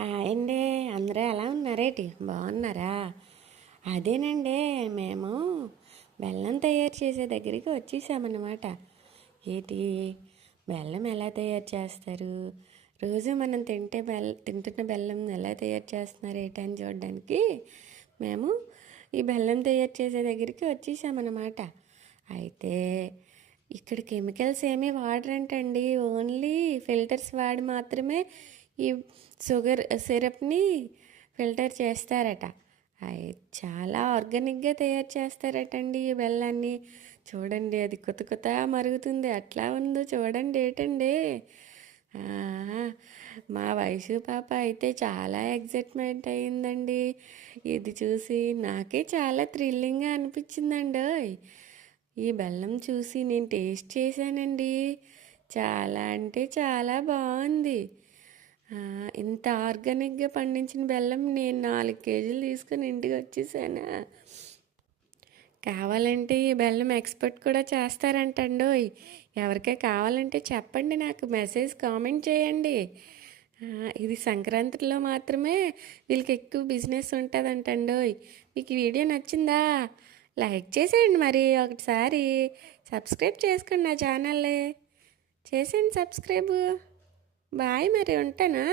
Hi అండి. అందరూ ఎలా ఉన్నారేటి? బాగున్నారా? అదేనండి, మేము బెల్లం తయారు చేసే దగ్గరికి వచ్చేసామన్నమాట. ఏంటి, బెల్లం ఎలా తయారు చేస్తారు, రోజు మనం తింటున్న బెల్లం ఎలా తయారు చేస్తున్నారు ఏంటని చూడడానికి మేము ఈ బెల్లం తయారు చేసే దగ్గరికి వచ్చేసామన్నమాట. అయితే ఇక్కడ కెమికల్స్ ఏమీ వాడరంటండి, ఓన్లీ ఫిల్టర్స్ వాడి మాత్రమే ఈ షుగర్ సిరప్ని ఫిల్టర్ చేస్తారట. అవి చాలా ఆర్గానిక్గా తయారు చేస్తారటండి ఈ బెల్లాన్ని. చూడండి, అది కొత్త కొత్త మరుగుతుంది, అట్లా ఉందో చూడండి ఏంటండి. మా వయసు పాప అయితే చాలా ఎగ్జైట్మెంట్ అయ్యిందండి ఇది చూసి. నాకే చాలా థ్రిల్లింగ్గా అనిపించిందండి. ఈ బెల్లం చూసి నేను టేస్ట్ చేశానండి, చాలా అంటే చాలా బాగుంది. ఇంత ఆర్గానిక్గా పండించిన బెల్లం నేను 4 కేజీలు తీసుకుని ఇంటికి వచ్చేసాను. కావాలంటే ఈ బెల్లం ఎక్స్పోర్ట్ కూడా చేస్తారంటండోయ్. ఎవరికై కావాలంటే చెప్పండి, నాకు మెసేజ్ కామెంట్ చేయండి. ఇది సంక్రాంతిలో మాత్రమే వీళ్ళకి ఎక్కువ బిజినెస్ ఉంటుందంటండోయ్. మీకు ఈ వీడియో నచ్చిందా? లైక్ చేసేయండి, మరి ఒకసారి సబ్స్క్రైబ్ చేసుకోండి నా ఛానల్ని. చేసేయండి సబ్స్క్రైబ్. బాయ్, మరి ఉంటానా?